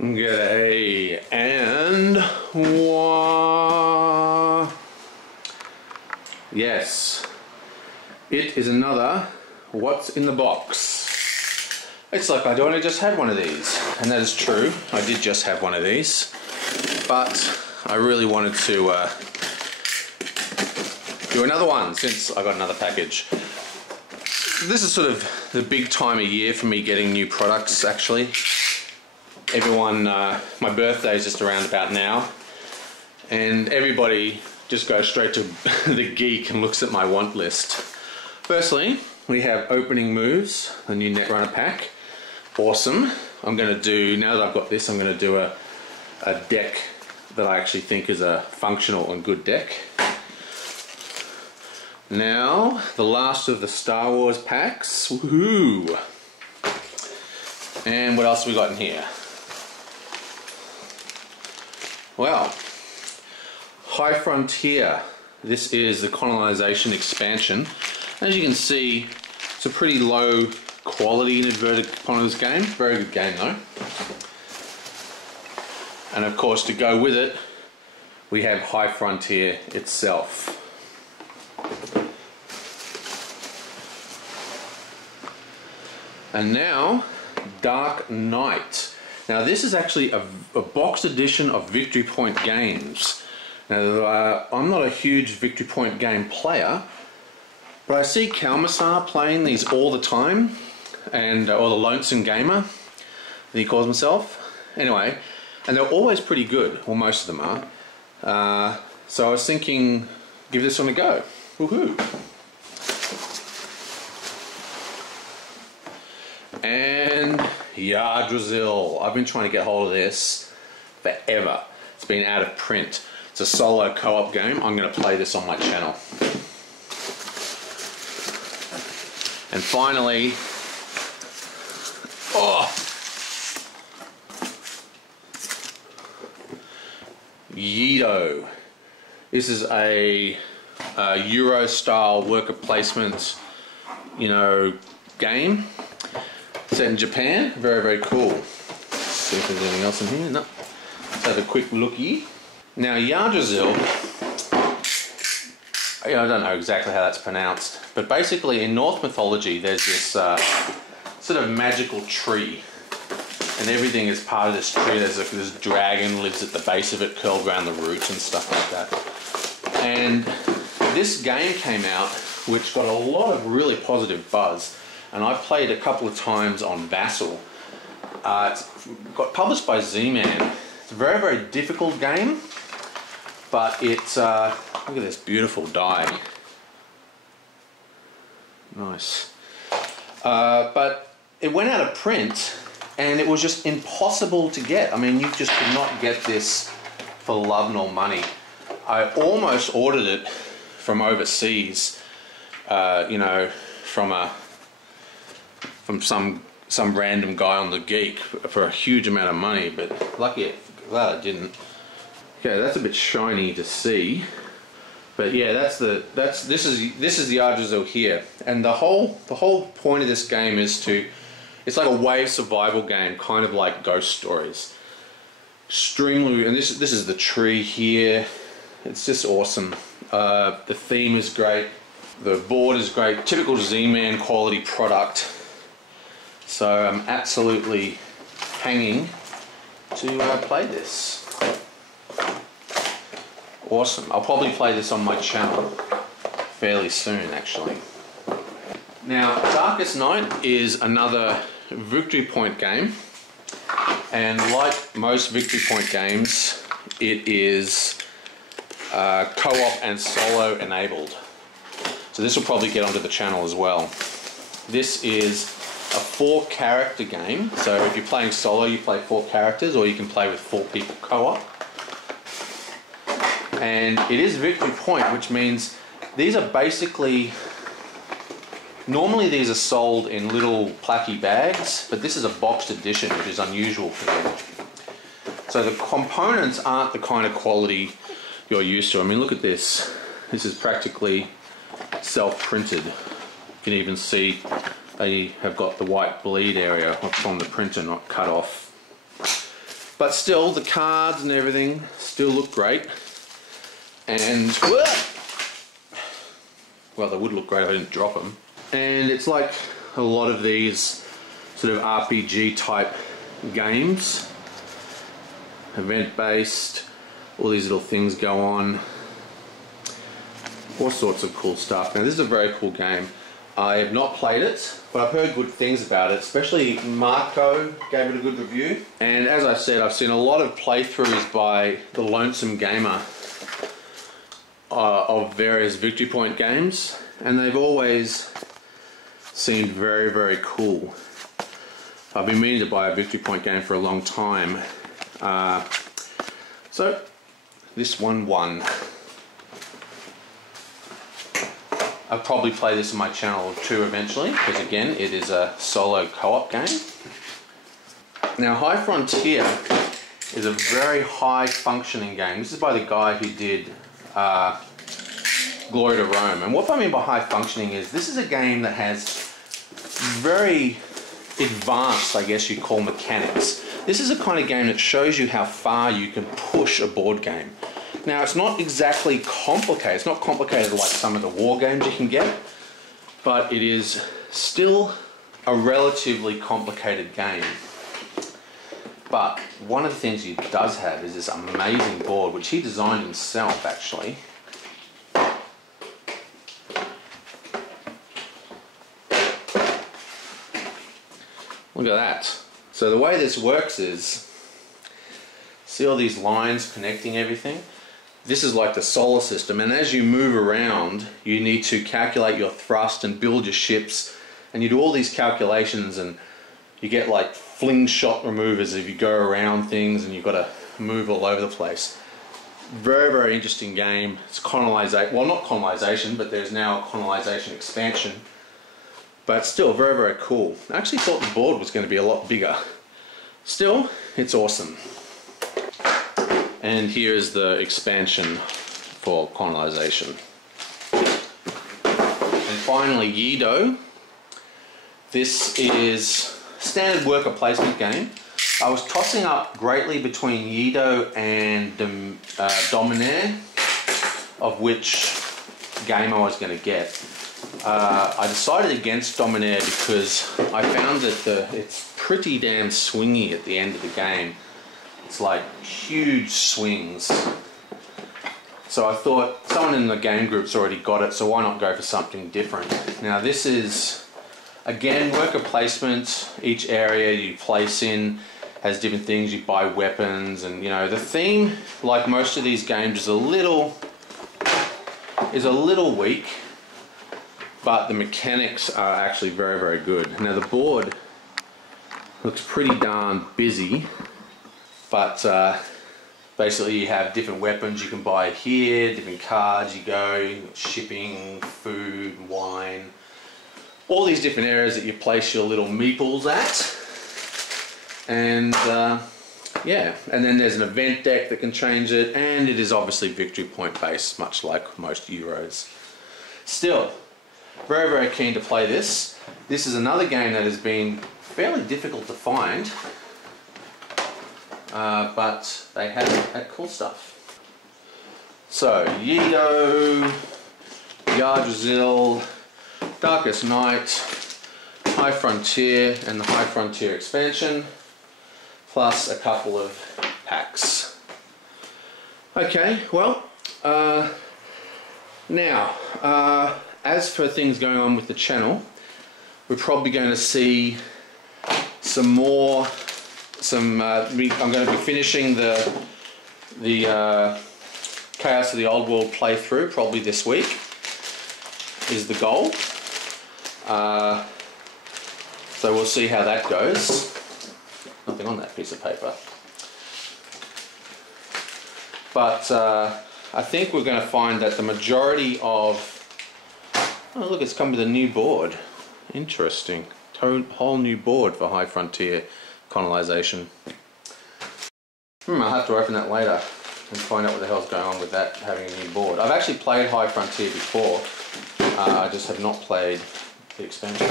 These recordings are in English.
G'day, and yes, it is another what's in the box. It's like I only just had one of these, and that is true. I did just have one of these, but I really wanted to do another one since I got another package. This is sort of the big time of year for me getting new products, actually. Everyone, my birthday is just around about now, and everybody just goes straight to the geek and looks at my want list. Firstly, we have opening moves, the new Netrunner pack. Awesome. I'm going to do, now that I've got this, I'm going to do a deck that I actually think is a functional and good deck. Now, the last of the Star Wars packs. Woohoo! And what else have we got in here? Well, High Frontier. This is the colonization expansion. As you can see, it's a pretty low quality in inverted commas game. Very good game though. And of course, to go with it, we have High Frontier itself. And now, Dark Knight. Now this is actually a boxed edition of Victory Point games. Now I'm not a huge Victory Point game player, but I see Kalmasar playing these all the time, and or the Lonesome Gamer, that he calls himself. Anyway, and they're always pretty good, well most of them are. So I was thinking, give this one a go. Woohoo! And Yggdrasil. I've been trying to get hold of this forever. It's been out of print. It's a solo co-op game. I'm going to play this on my channel. And finally, Yido. This is a Euro-style worker placement, game. Set in Japan. Very, very cool. Let's see if there's anything else in here. No. Let's have a quick looky. Now, Yggdrasil, I don't know exactly how that's pronounced, but basically in Norse mythology there's this sort of magical tree, and everything is part of this tree. There's this dragon lives at the base of it, curled around the roots and stuff like that. And this game came out, which got a lot of really positive buzz. And I played a couple of times on Vassal. It's got published by Z-Man. It's a very, very difficult game, but it's, look at this beautiful die. Nice. But it went out of print, and it was just impossible to get. I mean, you just could not get this for love nor money. I almost ordered it from overseas, from some random guy on the Geek for a huge amount of money, but glad I didn't. Okay, that's a bit shiny to see, but yeah, this is the Yggdrasil here, and the whole point of this game is it's like a wave survival game, kind of like Ghost Stories. Extremely, and this is the tree here. It's just awesome. The theme is great. The board is great. Typical Z-Man quality product. So I'm absolutely hanging to play this. Awesome. I'll probably play this on my channel fairly soon, actually. Now, Darkest Night is another Victory Point game, and like most Victory Point games, it is co-op and solo enabled. So this will probably get onto the channel as well. This is a 4-character game, so if you're playing solo you play 4 characters, or you can play with 4 people co-op. And it is Victory Point, which means these are basically, normally these are sold in little placky bags, but this is a boxed edition, which is unusual for them. So the components aren't the kind of quality you're used to. I mean, look at this. This is practically self-printed. You can even see they have got the white bleed area from the printer not cut off. But still, the cards and everything still look great. And, well, they would look great if I didn't drop them. And it's like a lot of these sort of RPG type games. Event-based, all these little things go on. All sorts of cool stuff. Now, this is a very cool game. I have not played it, but I've heard good things about it, especially Marco gave it a good review. And as I said, I've seen a lot of playthroughs by the Lonesome Gamer of various Victory Point games, and they've always seemed very, very cool. I've been meaning to buy a Victory Point game for a long time. So, this one won. I'll probably play this on my channel too eventually, because again, it is a solo co-op game. Now, High Frontier is a very high functioning game. This is by the guy who did Glory to Rome. And what I mean by high functioning is this is a game that has very advanced, I guess you'd call, mechanics. This is a kind of game that shows you how far you can push a board game. Now, it's not exactly complicated. It's not complicated like some of the war games you can get, but it is still a relatively complicated game. But one of the things he does have is this amazing board, which he designed himself, actually. Look at that. So the way this works is, see all these lines connecting everything? This is like the solar system, and as you move around, you need to calculate your thrust and build your ships, and you do all these calculations, and you get like fling shot removers if you go around things, and you've got to move all over the place. Very, very interesting game. It's colonization, well, not colonization, but there's now a colonization expansion. But still, very, very cool. I actually thought the board was going to be a lot bigger. Still, it's awesome. And here is the expansion for colonization. And finally, Yido. This is standard worker placement game. I was tossing up greatly between Yido and Dominaire, of which game I was going to get. I decided against Dominaire because I found that it's pretty damn swingy at the end of the game. It's like huge swings. So I thought someone in the game group's already got it, so why not go for something different? Now this is, again, worker placement. Each area you place in has different things. You buy weapons, and you know, the theme, like most of these games, is a little weak, but the mechanics are actually very, very good. Now the board looks pretty darn busy, but basically you have different weapons you can buy here, different cards you go, shipping, food, wine, all these different areas that you place your little meeples at. And yeah, and then there's an event deck that can change it, and it is obviously Victory Point based, much like most Euros. Still, very, very keen to play this. This is another game that has been fairly difficult to find, but they have had cool stuff. So, Yido, Yggdrasil, Darkest Night, High Frontier, and the High Frontier expansion, plus a couple of packs. Okay, well, now, as for things going on with the channel, we're probably going to see some more. I'm going to be finishing the Chaos of the Old World playthrough probably this week. Is the goal. So we'll see how that goes. Nothing on that piece of paper. But I think we're going to find that the majority of... Oh look, it's come with a new board. Interesting. Whole new board for High Frontier colonization. I'll have to open that later and find out what the hell's going on with that, having a new board. I've actually played High Frontier before. I just have not played the expansion.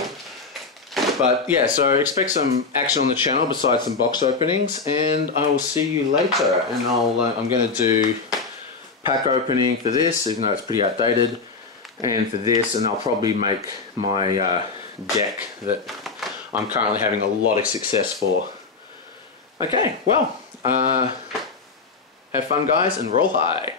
But yeah, so expect some action on the channel besides some box openings, and I will see you later. And I'm going to do pack opening for this, even though it's pretty outdated, and for this, and I'll probably make my deck that I'm currently having a lot of success for. Okay, well, have fun guys, and roll high.